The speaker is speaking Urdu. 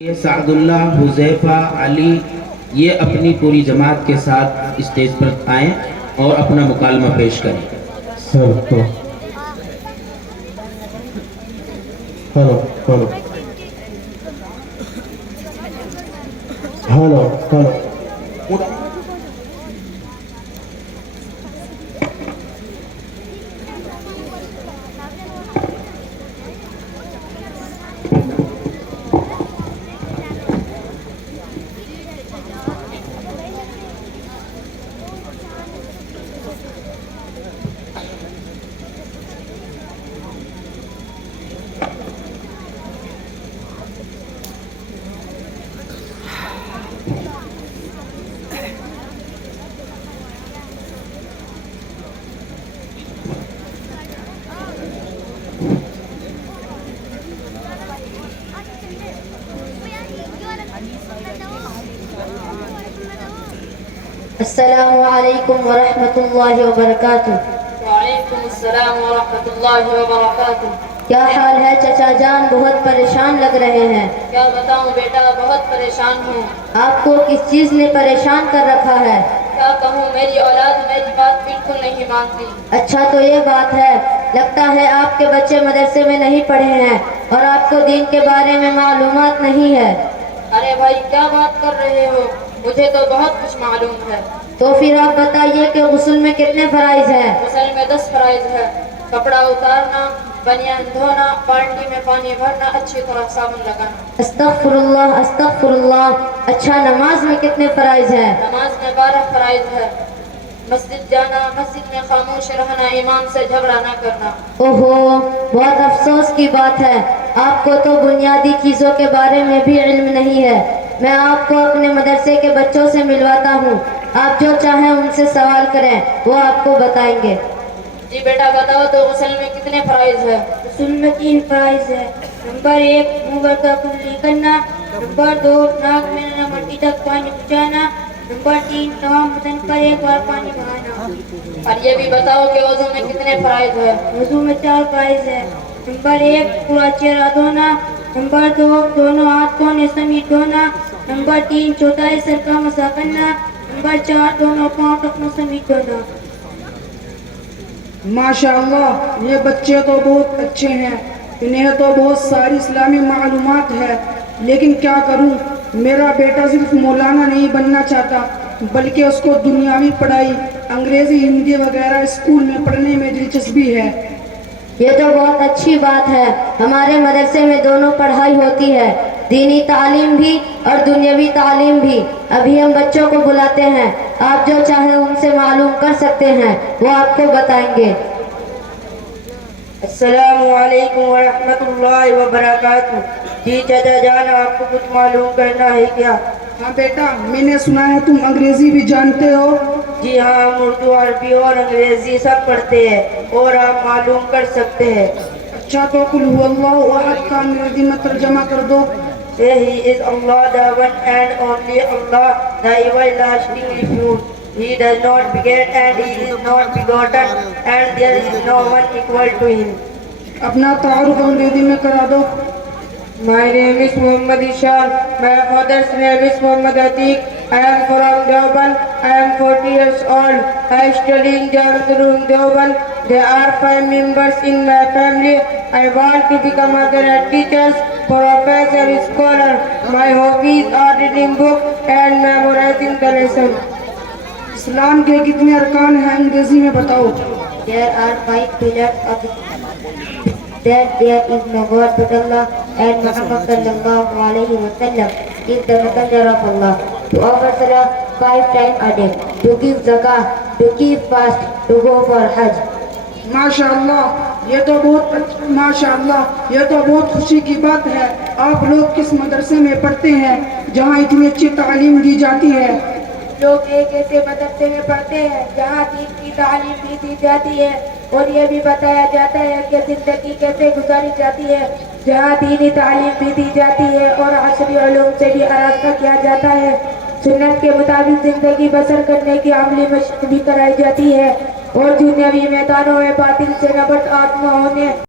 یہ سعد اللہ، حذیفہ، علی یہ اپنی پوری جماعت کے ساتھ اسٹیج پر آئیں اور اپنا مکالمہ پیش کریں۔ Hello hello hello hello hello السلام علیکم ورحمۃ اللہ وبرکاتہ۔ وعلیکم السلام ورحمۃ اللہ وبرکاتہ۔ کیا حال ہے چچا جان؟ بہت پریشان لگ رہے ہیں۔ کیا بتاؤں بیٹا، بہت پریشان ہوں۔ آپ کو کس چیز نے پریشان کر رکھا ہے؟ کیا کہوں، میری اولاد میری بات بالکل نہیں مانتی۔ اچھا تو یہ بات ہے، لگتا ہے آپ کے بچے مدرسے میں نہیں پڑھے ہیں اور آپ کو دین کے بارے میں معلومات نہیں ہے۔ ارے بھائی کیا بات کر رہے ہو، مجھے تو بہت کچھ معلوم ہے۔ تو پھر آپ بتائیے کہ غسل میں کتنے فرائض ہیں؟ غسل میں 10 فرائض ہے۔ کپڑا اتارنا، بنیان دھونا، بالٹی میں پانی بھرنا، اچھی طرح صابن لگانا۔ استغفر اللہ استغفر اللہ۔ اچھا نماز میں کتنے فرائض ہیں؟ نماز میں 12 فرائض ہے۔ مسجد جانا، مسجد میں خاموش رہنا، امام سے جھگڑا نہ کرنا۔ اوہو، بہت افسوس کی بات ہے، آپ کو تو بنیادی چیزوں کے بارے میں بھی علم نہیں ہے۔ میں آپ کو اپنے مدرسے کے بچوں سے ملواتا ہوں، آپ جو چاہیں ان سے سوال کریں، وہ آپ کو بتائیں گے۔ جی بیٹا بتاؤ تو غسل میں کتنے فرائض ہے؟ غسل میں 3 فرائض ہے۔ نمبر 1 منہ کا کلی کرنا، نمبر 2 ناک میں نہ مٹی تک پانی پہنچانا، نمبر 3 تمام بدن پر ایک بار پانی بہانا۔ اور یہ بھی بتاؤ کہ وضو میں کتنے فرائض ہے؟ وضو میں 4 فرائض ہے۔ نمبر 1 پورا چہرہ دھونا، نمبر 2 دونوں ہاتھ کونے سمیت دھونا، نمبر 3 چوتھائی سر کا مسح کرنا، نمبر 4 دونوں پاؤں ٹخنوں سمیت دھونا۔ ماشاءاللہ، یہ بچے تو بہت اچھے ہیں، انہیں تو بہت ساری اسلامی معلومات ہے، لیکن کیا کروں، میرا بیٹا صرف مولانا نہیں بننا چاہتا بلکہ اس کو دنیاوی پڑھائی، انگریزی، ہندی وغیرہ اسکول میں پڑھنے میں دلچسپی ہے۔ یہ تو بہت اچھی بات ہے، ہمارے مدرسے میں دونوں پڑھائی ہوتی ہے، دینی تعلیم بھی اور دنیاوی تعلیم بھی۔ ابھی ہم بچوں کو بلاتے ہیں، آپ جو چاہیں ان سے معلوم کر سکتے ہیں، وہ آپ کو بتائیں گے۔ السلام علیکم ورحمۃ اللہ وبرکاتہ۔ جی چچا جان، آپ کو کچھ معلوم کرنا ہے کیا؟ ہاں بیٹا، میں نے سنا ہے تم انگریزی بھی جانتے ہو۔ جی ہاں، ہم اردو، عربی اور انگریزی سب پڑھتے ہیں اور آپ معلوم کر سکتے ہیں۔ اچھا تو قل هو اللہ احد کا انگریزی میں ترجمہ کر دو۔ Say he is Allah, the one and only Allah, the everlastingly pure. He does not beget and he is not begotten, and there is no one equal to him. اپنا تعارف انگریزی میں کرا دو۔ My name is Muhammad Ishan. My father's name is Muhammad Atiq. I am from Deoband. I am 40 years old. I study in Jamiatul Deoband. There are 5 members in my family. I want to become a teacher, professor, scholar. My hobbies are reading books and memorizing the lesson. اسلام کے کتنے ارکان ہیں انگریزی میں بتاؤ۔ There are 5 pillars of Islam. That there is no God but Allah and Muhammad sallallahu alaihi wasallam is the messenger of Allah. To offer salah 5 times a day, to give zakah, to keep fast, to go for Hajj. ماشاءاللہ، یہ تو بہت خوشی کی بات ہے۔ آپ لوگ کس مدرسے میں پڑھتے ہیں جہاں اتنی اچھی تعلیم دی جاتی ہے؟ لوگ ایک ایسے مدرسے میں پڑھتے ہیں جہاں دین کی تعلیم بھی دی جاتی ہے اور یہ بھی بتایا جاتا ہے کہ زندگی کیسے گزاری جاتی ہے، جہاں دینی تعلیم بھی دی جاتی ہے اور عصری علوم سے بھی آراستہ کیا جاتا ہے۔ سنت کے مطابق زندگی بسر کرنے کی عملی مشق بھی کرائی جاتی ہے اور دنیاوی میدانوں میں باطل سے نبرد آزما ہونے